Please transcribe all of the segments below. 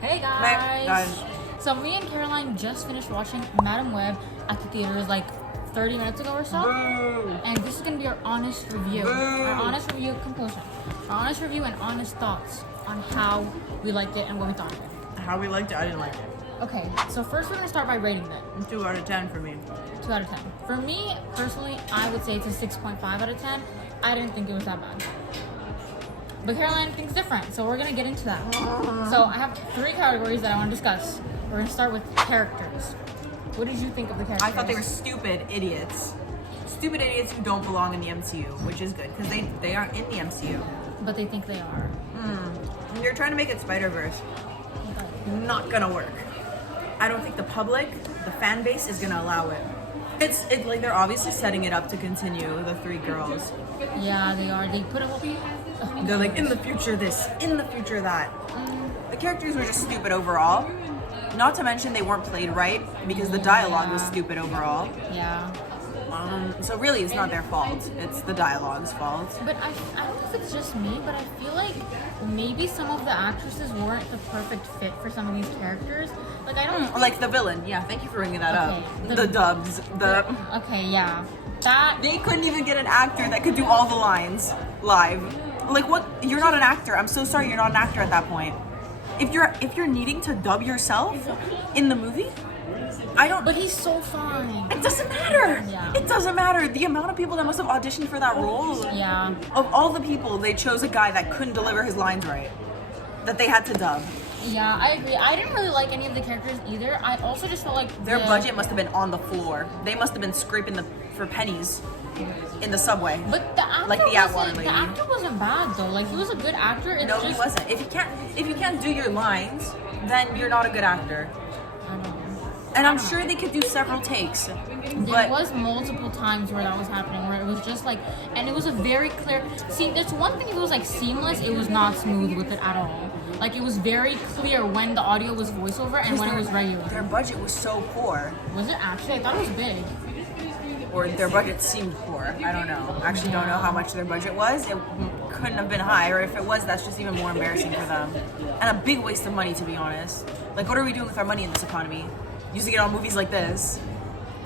Hey guys! So me and Caroline just finished watching Madam Web at the theaters like 30 minutes ago or so. Boo. And this is gonna be our honest review. Boo. Our honest review, compulsion. Our honest review and honest thoughts on how we liked it and what we thought of it. How we liked it, I didn't like it. Okay, so first we're gonna start by rating it. 2 out of 10 for me. 2 out of 10. For me, personally, I would say it's a 6.5 out of 10. I didn't think it was that bad. But Caroline thinks different, so we're gonna get into that. So I have 3 categories that I want to discuss. We're gonna start with characters. What did you think of the characters? I thought they were stupid idiots. Stupid idiots who don't belong in the MCU, which is good, because they aren't in the MCU. But they think they are. You're trying to make it Spider-Verse. Not gonna work. I don't think the public, the fan base, is gonna allow it. It's like they're obviously setting it up to continue the 3 girls. Yeah, they are. They put it will be. They're like, in the future this, in the future that. The characters were just stupid overall. Not to mention they weren't played right because the dialogue was stupid overall. Yeah. So really it's not their fault. It's the dialogue's fault. But I don't know if it's just me, but I feel like maybe some of the actresses weren't the perfect fit for some of these characters. Like I don't like the villain. Yeah, thank you for bringing that up. Okay, The dubs. Okay, yeah. That They couldn't even get an actor that could do all the lines live. Like what? You're not an actor. I'm so sorry, you're not an actor at that point. If you're needing to dub yourself in the movie, But he's so fine. it doesn't matter. Yeah. It doesn't matter. The amount of people that must have auditioned for that role. Yeah. Of all the people, they chose a guy that couldn't deliver his lines right. That they had to dub. Yeah, I agree. I didn't really like any of the characters either. I also just felt like Their budget must have been on the floor. They must have been scraping for pennies in the subway. But the actor Like the Atwater lady. The actor wasn't bad though. Like he was a good actor. It's No, just, he wasn't. If you can't do your lines, then you're not a good actor. I don't know. And I'm sure they could do several takes. There But was multiple times where that was happening, where it was just like, and it was a very clear. See, there's one thing if it was like seamless, it was not smooth with it at all. Like it was very clear when the audio was voiceover and when it was regular. their budget was so poor. Was it actually? I thought it was big. Or their budget seemed poor. I don't know. I actually don't know how much their budget was. It couldn't have been high, or if it was, that's just even more embarrassing for them. And a big waste of money, to be honest. Like, what are we doing with our money in this economy? Using it on movies like this.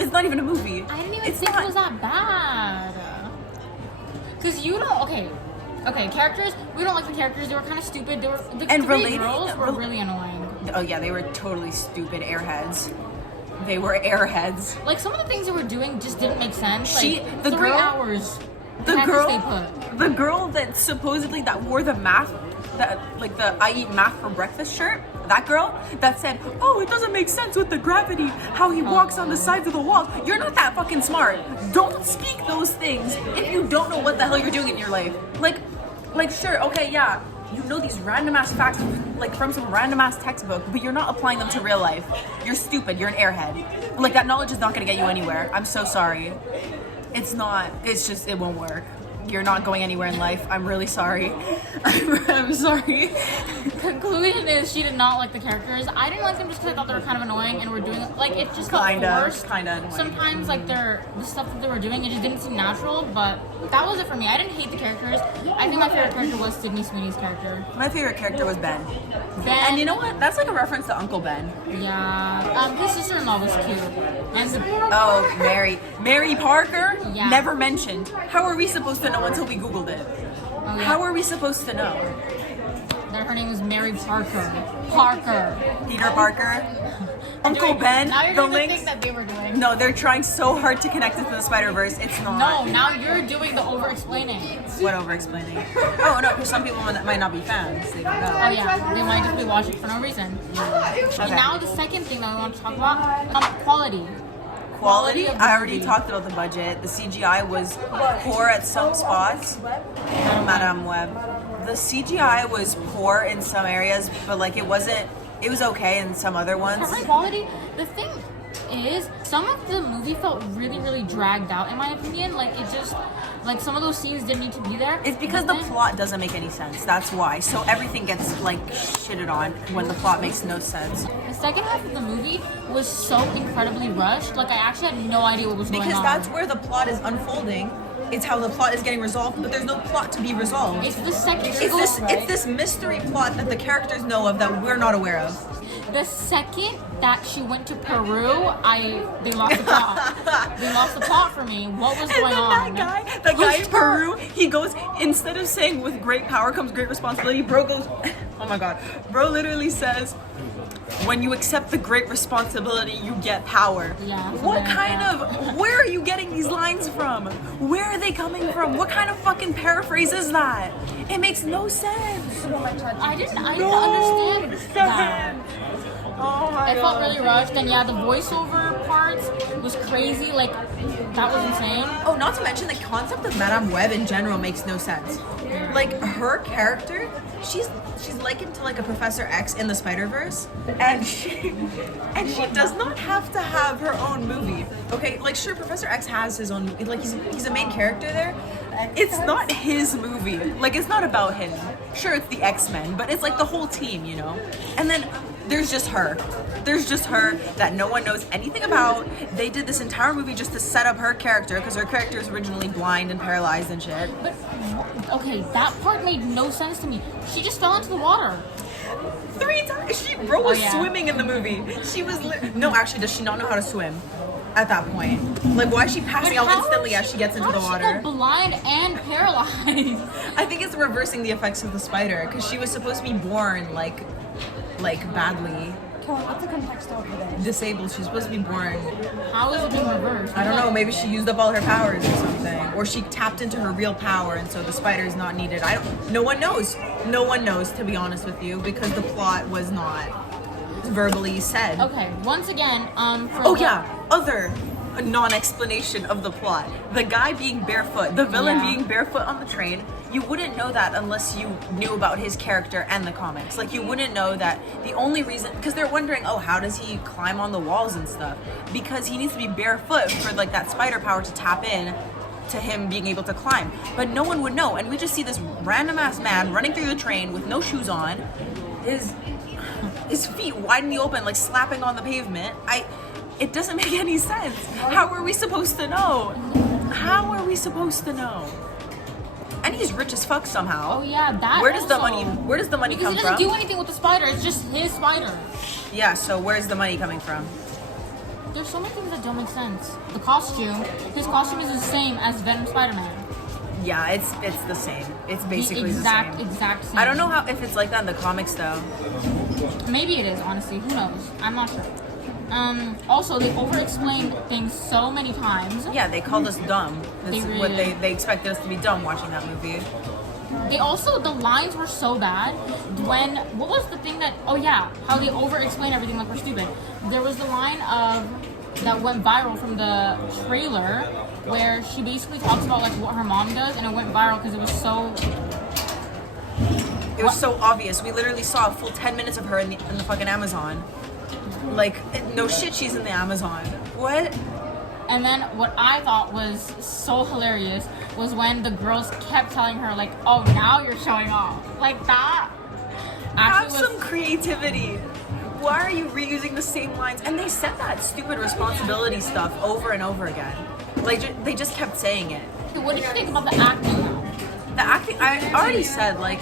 It's not even a movie. I didn't even think it was that bad. Cause you don't. Okay, characters. We don't like the characters. They were kind of stupid. They were the And 3 related- girls were really annoying. Oh yeah, they were totally stupid airheads. They were airheads. Like some of the things they were doing just didn't make sense. Like The 3 girl- hours. The had to stay put. girl that supposedly that wore the math, that like the I eat math for breakfast shirt. That girl that said, "Oh, it doesn't make sense with the gravity, how he walks on the sides of the wall." You're not that fucking smart. Don't speak those things if you don't know what the hell you're doing in your life. Like sure, okay, yeah, you know these random ass facts like from some random ass textbook, but you're not applying them to real life. You're stupid. You're an airhead. Like that knowledge is not gonna get you anywhere. I'm so sorry. It's not. It's just it won't work. You're not going anywhere in life. I'm really sorry. I'm sorry. Conclusion is she did not like the characters. I didn't like them just because I thought they were kind of annoying and were doing like it just felt forced. Kinda annoying. Sometimes like the stuff that they were doing, it just didn't seem natural. But that was it for me. I didn't hate the characters. I think my favorite character was Sydney Sweeney's character. My favorite character was Ben. Ben. And you know what? That's like a reference to Uncle Ben. Yeah. His sister-in-law was cute. And Oh, Mary Parker? Yeah. Never mentioned. How are we supposed to know until we Googled it? oh, yeah. How are we supposed to know? That her name was Mary Parker. Peter Parker? Uncle Ben? Now you're The doing the links? thing that they were doing. No, they're trying so hard to connect it to the Spider-Verse. It's not. No, now you're doing the over-explaining. What over-explaining? Oh, no, because some people might not be fans. They don't know. Oh yeah, they might just be watching for no reason. Okay. And now the second thing that we want to talk about, quality. Quality, of the I already movie. talked about the budget. The CGI was poor at some spots. Madam Web. The CGI was poor in some areas, but like it was okay in some other ones. For quality, the thing is, some of the movie felt really, really dragged out in my opinion. Like it just, like some of those scenes didn't need to be there. It's because the plot doesn't make any sense. That's why. So everything gets like shitted on when the plot makes no sense. The second half of the movie was so incredibly rushed. Like I actually had no idea what was going on. Because that's where the plot is unfolding. It's how the plot is getting resolved, but there's no plot to be resolved. It's the second she It's goes, it's this mystery plot that the characters know of that we're not aware of. the second that she went to Peru, they lost the plot. They lost the plot for me. What was going on? That guy in Peru, he goes, instead of saying with great power comes great responsibility, bro goes, oh my god, bro literally says, when you accept the great responsibility, you get power. Yeah. What kind of, where are you getting these lines from? Where are they coming from? What kind of fucking paraphrase is that? It makes no sense. I didn't understand that. Oh my It felt really rushed, and yeah, the voiceover parts was crazy. Like, that was insane. Oh, not to mention the concept of Madame Web in general makes no sense. Like, her character, she's likened to like a Professor X in the Spider-Verse, and she does not have to have her own movie. Okay, like sure, Professor X has his own, like he's a main character there. It's not his movie. Like, it's not about him. Sure, it's the X-Men, but it's like the whole team, you know? And then there's just her. There's just her that no one knows anything about. They did this entire movie just to set up her character because her character is originally blind and paralyzed and shit. But, okay, that part made no sense to me. She just fell into the water. 3 times. Bro was yeah. swimming in the movie. She was no, actually, does she not know how to swim at that point? Like, why is she passing out instantly as she gets into the water? How did she go blind and paralyzed? I think it's reversing the effects of the spider because she was supposed to be born like badly What's the context over there? disabled. She's supposed to be born. How is it being reversed? I don't know. Maybe she used up all her powers or something, or she tapped into her real power, and so the spider is not needed. No one knows. No one knows, to be honest with you, because the plot was not verbally said. Okay, once again, Other non-explanation of the plot. The guy being barefoot, the villain Yeah. being barefoot on the train. You wouldn't know that unless you knew about his character and the comics. Like, you wouldn't know that the only reason, because they're wondering, oh, how does he climb on the walls and stuff? Because he needs to be barefoot for like that spider power to tap in to him being able to climb. But no one would know, and we just see this random ass man running through the train with no shoes on, his feet wide in the open, like slapping on the pavement. It doesn't make any sense. How are we supposed to know? How are we supposed to know? And he's rich as fuck somehow. Oh yeah, that. Where does the also. money? Where does the money Because come he doesn't from? do anything with the spider. It's just his spider. Yeah. So where's the money coming from? There's so many things that don't make sense. The costume. His costume is the same as Venom Spider-Man. Yeah, it's the same. It's basically the exact same. I don't know if it's like that in the comics though. Maybe it is, honestly. Who knows? I'm not sure. Also, they over-explained things so many times. Yeah, they called us dumb. That's They really what did. they expected us to be dumb watching that movie. They also, the lines were so bad. What was the thing that, oh yeah, how they over-explain everything like we're stupid. There was the line that went viral from the trailer where she basically talks about like what her mom does, and it went viral because it was so... It was so obvious. We literally saw a full 10 minutes of her in the fucking Amazon. Like, no shit, she's in the Amazon. What? And then what I thought was so hilarious was when the girls kept telling her like, oh, now you're showing off. Like that. Have actually some creativity. Why are you reusing the same lines? And they said that stupid responsibility stuff over and over again. Like, they just kept saying it. What did you think about the acting though? The acting, I already said, like,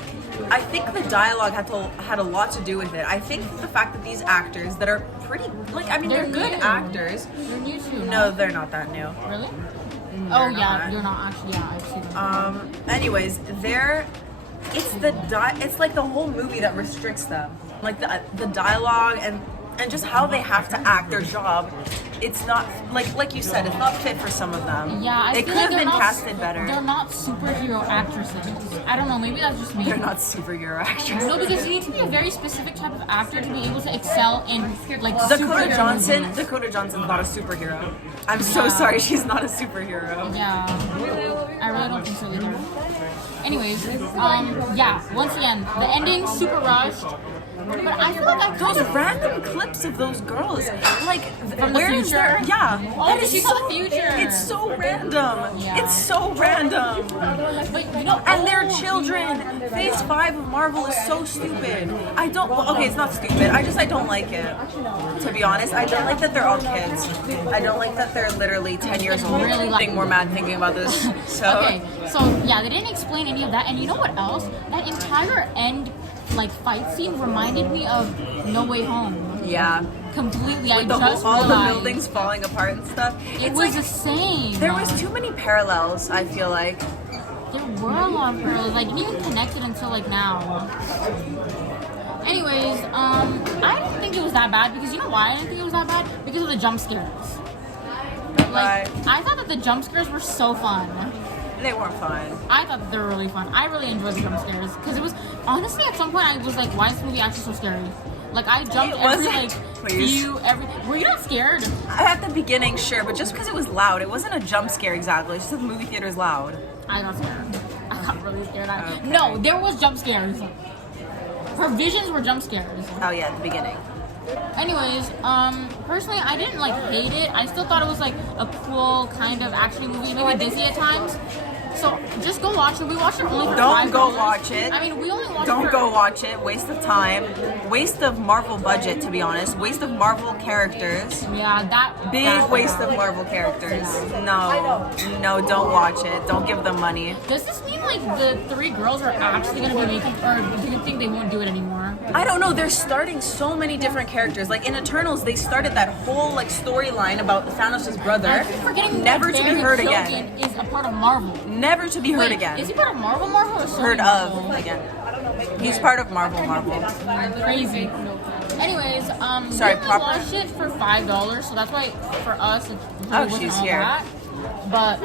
I think the dialogue had a lot to do with it. I think the fact that these actors that are pretty, like, I mean, they're good new. actors. They're new too. No, they're not that new. Really? They're Oh yeah, not. you're not actually. Yeah, I've seen them. Anyways, it's like the whole movie that restricts them. Like the dialogue and just how they have to act their job. It's not like you said, it's not fit for some of them. Yeah, I they feel could like have been casted They're better. not superhero actresses. I don't know. Maybe that's just me. They're not superhero actors. No, because you need to be a very specific type of actor to be able to excel in like Dakota superhero Johnson. movies. Dakota Johnson's not a superhero. I'm so sorry, she's not a superhero. Yeah, I really don't think so either. Anyways, yeah. Once again, the ending super rushed. But I feel like I Those kind of random clips of those girls, like From the where is future? their Oh, that did is she call the future? It's so random. Yeah. It's so random. but you know, And their children. Phase 5 of Marvel is so stupid. I don't. Well, okay, it's not stupid. I don't like it. To be honest, I don't like that they're all kids. I don't like that they're literally 10 years old. Really I think more mad thinking about this. So. Okay, so yeah, they didn't explain any of that, and you know what else? That entire end like fight scene reminded me of No Way Home. Yeah. Completely. With all the buildings falling apart and stuff. It was the same. There was too many parallels, I feel like. There were a lot of parallels. Like, it didn't even connect it until like now. Anyways, I didn't think it was that bad because you know why I didn't think it was that bad? Because of the jump scares. Like, I thought that the jump scares were so fun. They weren't fun. I thought that they were really fun. I really enjoyed the jump scares because it was honestly at some point I was like, why is this movie actually so scary? Like I jumped were you not scared? At the beginning, sure, but just because it was loud, it wasn't a jump scare exactly. It's just the movie theater is loud. I got scared. I got really scared. Okay. No, there was jump scares. Her visions were jump scares. Oh yeah, at the beginning. Anyways, personally, I didn't like hate it. I still thought it was like a cool kind of action movie, maybe busy at times. So just go watch it. We watched it only for Don't go $5. watch it. I mean, we only watched Don't it for... go watch it. Waste of time. Waste of Marvel budget, to be honest. Waste of Marvel characters. Yeah, Big waste of Marvel characters. No, don't watch it. Don't give them money. Does this mean like the 3 girls are actually gonna be making, or do you think they won't do it anymore? I don't know. They're starting so many different characters. Like in Eternals, they started that whole like storyline about Thanos' brother. I keep forgetting Never that to be heard Baron again. Is a part of Marvel. Never to be heard Wait, again. Is he part of Marvel or Sony Heard Marvel? of again. He's part of Marvel. Crazy. Anyways, Sorry, we only proper- watched it for $5, so that's why for us it really Oh, wasn't she's all here. that. But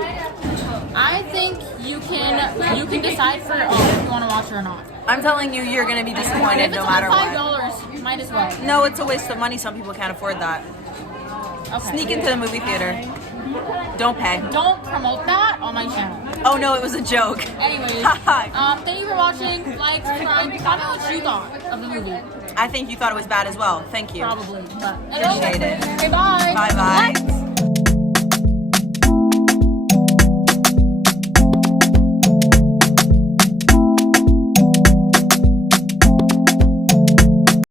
I think you can decide for if you want to watch it or not. I'm telling you, you're gonna be If disappointed it's no only matter what. $5, might as well. No, it's a waste of money. Some people can't afford that. Okay. Sneak into the movie theater. Don't pay. Don't promote that on my channel. Oh no, it was a joke. Anyways, thank you for watching. Like, subscribe, comment what you thought of the movie. I think you thought it was bad as well. Thank you. Probably, but Appreciate it. Okay, bye. Bye bye.